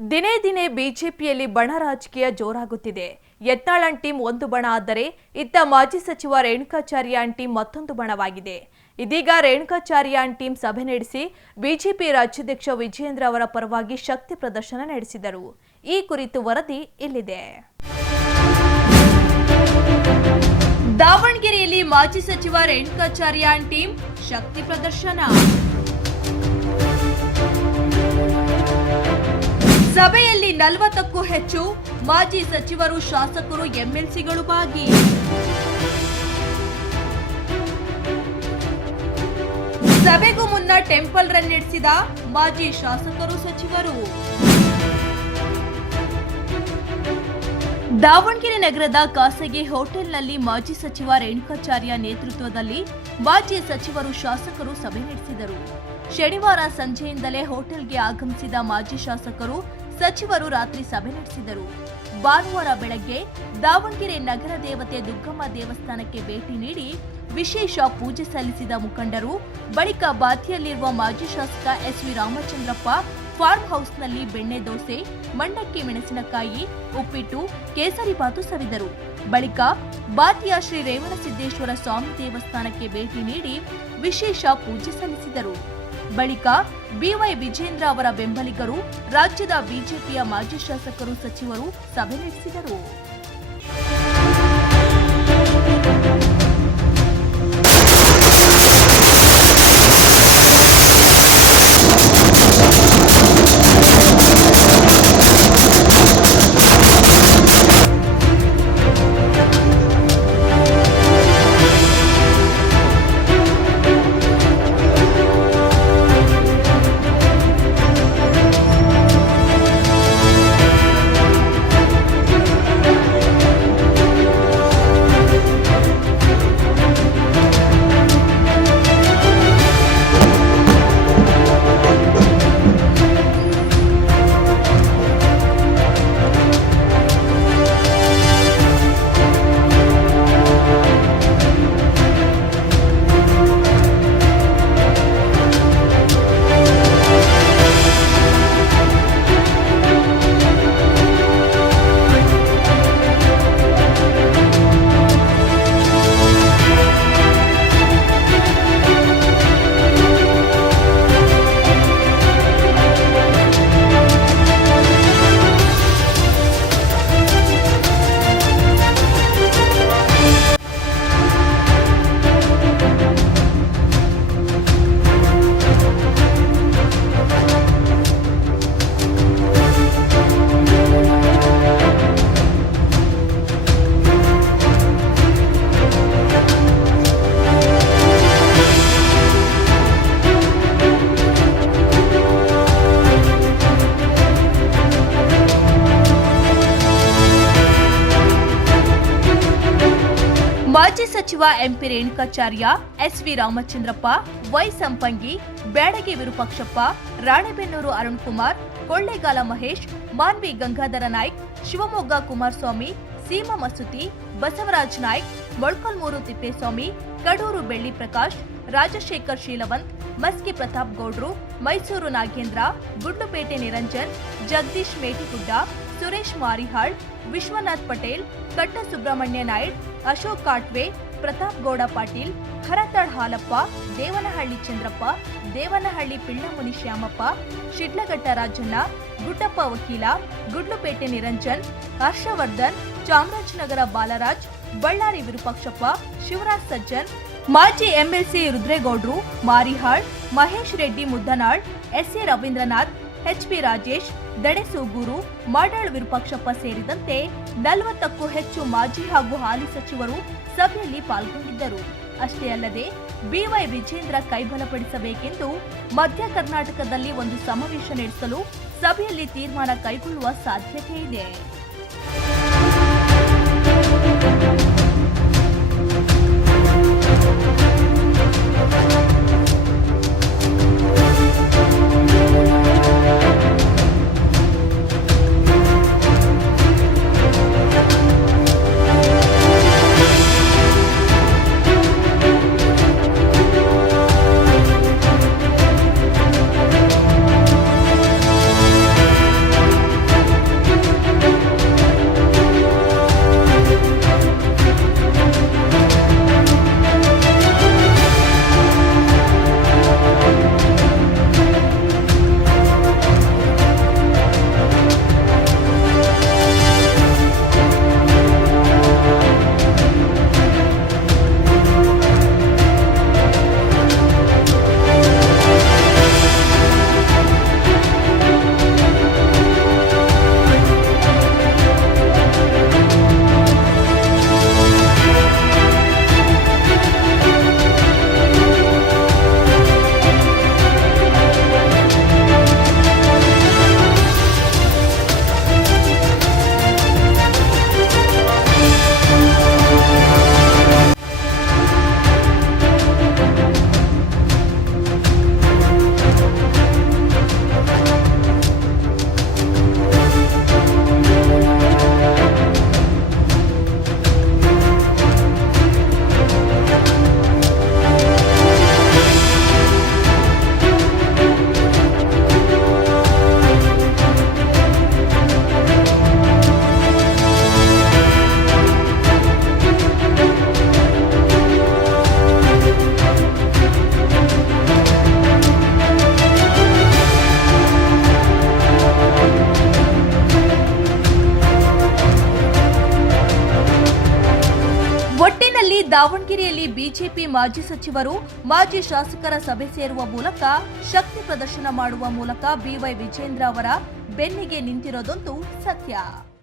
ದಿನೇ ದಿನೇ ಬಿಜೆಪಿಯಲ್ಲಿ ಬಣ ರಾಜಕೀಯ ಜೋರಾಗುತ್ತಿದೆ. ಯತ್ನಾಳ್ ಟೀಮ್ ಒಂದು ಬಣ ಆದರೆ ಇತ್ತ ಮಾಜಿ ಸಚಿವ ರೇಣುಕಾಚಾರ್ಯ ಟೀಮ್ ಮತ್ತೊಂದು ಬಣವಾಗಿದೆ. ಇದೀಗ ರೇಣುಕಾಚಾರ್ಯ ಟೀಮ್ ಸಭೆ ನಡೆಸಿ ಬಿಜೆಪಿ ರಾಜ್ಯಾಧ್ಯಕ್ಷ ವಿಜಯೇಂದ್ರ ಅವರ ಪರವಾಗಿ ಶಕ್ತಿ ಪ್ರದರ್ಶನ ನಡೆಸಿದರು. ಈ ಕುರಿತು ವರದಿ ಇಲ್ಲಿದೆ. ದಾವಣಗೆರೆಯಲ್ಲಿ ಮಾಜಿ ಸಚಿವ ರೇಣುಕಾಚಾರ್ಯ ಟೀಮ್ ಶಕ್ತಿ ಪ್ರದರ್ಶನ. ಸಭೆಯಲ್ಲಿ 40ಕ್ಕೂ ಹೆಚ್ಚು ಮಾಜಿ ಸಚಿವರು, ಶಾಸಕರು, ಎಂಎಲ್ಸಿಗಳು ಭಾಗಿ. ಸಭೆಗೂ ಮುನ್ನ ಟೆಂಪಲ್ ರನ್ ನಡೆಸಿದ ಮಾಜಿ ಶಾಸಕರು, ಸಚಿವರು. ದಾವಣಗೆರೆ ನಗರದ ಖಾಸಗಿ ಹೋಟೆಲ್ನಲ್ಲಿ ಮಾಜಿ ಸಚಿವ ರೇಣುಕಾಚಾರ್ಯ ನೇತೃತ್ವದಲ್ಲಿ ಮಾಜಿ ಸಚಿವರು, ಶಾಸಕರು ಸಭೆ ನಡೆಸಿದರು. ಶನಿವಾರ ಸಂಜೆಯಿಂದಲೇ ಹೋಟೆಲ್ಗೆ ಆಗಮಿಸಿದ ಮಾಜಿ ಶಾಸಕರು, ಸಚಿವರು ರಾತ್ರಿ ಸಭೆ ನಡೆಸಿದರು. ಭಾನುವಾರ ಬೆಳಗ್ಗೆ ದಾವಣಗೆರೆ ನಗರ ದೇವತೆ ದುರ್ಗಮ್ಮ ದೇವಸ್ಥಾನಕ್ಕೆ ಭೇಟಿ ನೀಡಿ ವಿಶೇಷ ಪೂಜೆ ಸಲ್ಲಿಸಿದ ಮುಖಂಡರು ಬಳಿಕ ಬಾತಿಯಲ್ಲಿರುವ ಮಾಜಿ ಶಾಸಕ ಎಸ್ವಿ ರಾಮಚಂದ್ರಪ್ಪ ಫಾರ್ಮ್ ಹೌಸ್ನಲ್ಲಿ ಬೆಣ್ಣೆ ದೋಸೆ, ಮಂಡಕ್ಕಿ ಮೆಣಸಿನಕಾಯಿ, ಉಪ್ಪಿಟ್ಟು, ಕೇಸರಿಬಾತು ಸವಿದರು. ಬಳಿಕ ಬಾತಿಯ ಶ್ರೀ ರೇವಣಸಿದ್ದೇಶ್ವರ ಸ್ವಾಮಿ ದೇವಸ್ಥಾನಕ್ಕೆ ಭೇಟಿ ನೀಡಿ ವಿಶೇಷ ಪೂಜೆ ಸಲ್ಲಿಸಿದರು. ಬಳಿಕ ಬಿವೈ ವಿಜೇಂದ್ರ ಅವರ ಬೆಂಬಲಿಗರು, ರಾಜ್ಯದ ಬಿಜೆಪಿಯ ಮಾಜಿ ಶಾಸಕರು, ಸಚಿವರು ಸಭೆ ನಡೆಸಿದರು. ಮಾಜಿ ಸಚಿವ MP Renukacharya, SV Ramachandrappa, Y Sampangi, Byadagi Virupakshappa, Ranebennur Arun Kumar, Kollegal Mahesh, Manvi Gangadhara Naik, Shivamogga Kumaraswamy, Seema Masuti, Basavaraj Naik, Molakalmuru Tippeswamy, Kadur Belli Prakash, Rajashekhar Sheelavant, Maski Pratap ಗೌಡ್ರು, ಮೈಸೂರು ನಾಗೇಂದ್ರ, ಗುಡ್ಲುಪೇಟೆ ನಿರಂಜನ್, ಜಗದೀಶ್ ಮೇಟಿಗುಡ್ಡ, ಸುರೇಶ್ ಮಾರಿಹಾಳ್, ವಿಶ್ವನಾಥ್ ಪಟೇಲ್, ಕಟ್ಟ ಸುಬ್ರಹ್ಮಣ್ಯ ನಾಯ್ಡ್, ಅಶೋಕ್ ಕಾಟ್ವೆ, ಪ್ರತಾಪ್ ಗೌಡ ಪಾಟೀಲ್, ಹರತಾಳ್ ಹಾಲಪ್ಪ, ದೇವನಹಳ್ಳಿ ಚಂದ್ರಪ್ಪ, ದೇವನಹಳ್ಳಿ ಪಿಳ್ಳಮುನಿ ಶ್ಯಾಮಪ್ಪ, ಶಿಡ್ಲಘಟ್ಟ ರಾಜಣ್ಣ, ಗುಡ್ಡಪ್ಪ ವಕೀಲ, ಗುಡ್ಲುಪೇಟೆ ನಿರಂಜನ್, ಹರ್ಷವರ್ಧನ್, ಚಾಮರಾಜನಗರ ಬಾಲರಾಜ್, ಬಳ್ಳಾರಿ ವಿರೂಪಾಕ್ಷಪ್ಪ, ಶಿವರಾಜ್ ಸಜ್ಜನ್, ಮಾಜಿ MLC Rudregowdru, Marihal, Mahesh Reddy Muddanal, SA Ravindranath, HP Rajesh, Dadesugur, Madal Virupakshappa ಸೇರಿದಂತೆ 40ಕ್ಕೂ ಹೆಚ್ಚು ಮಾಜಿ ಹಾಗೂ ಹಾಲಿ ಸಚಿವರು ಸಭೆಯಲ್ಲಿ ಪಾಲ್ಗೊಂಡಿದ್ದರು. ಅಷ್ಟೇ ಅಲ್ಲದೆ ಬಿವೈ ವಿಜೇಂದ್ರ ಕೈಬಲಪಡಿಸಬೇಕೆಂದು ಮಧ್ಯ ಕರ್ನಾಟಕದಲ್ಲಿ ಒಂದು ಸಮಾವೇಶ ನಡೆಸಲು ಸಭೆಯಲ್ಲಿ ತೀರ್ಮಾನ ಕೈಗೊಳ್ಳುವ ಸಾಧ್ಯತೆ ಇದೆ. ಒಟ್ಟಿನಲ್ಲಿ ದಾವಣಗೆರೆಯಲ್ಲಿ ಬಿಜೆಪಿ ಮಾಜಿ ಸಚಿವರು ಮಾಜಿ ಶಾಸಕರ ಸಭೆ ಸೇರುವ ಮೂಲಕ ಶಕ್ತಿ ಪ್ರದರ್ಶನ ಮಾಡುವ ಮೂಲಕ ಬಿವೈ ವಿಜೇಂದ್ರ ಅವರ ಬೆನ್ನಿಗೆ ನಿಂತಿರೋದೊಂದು ಸತ್ಯ.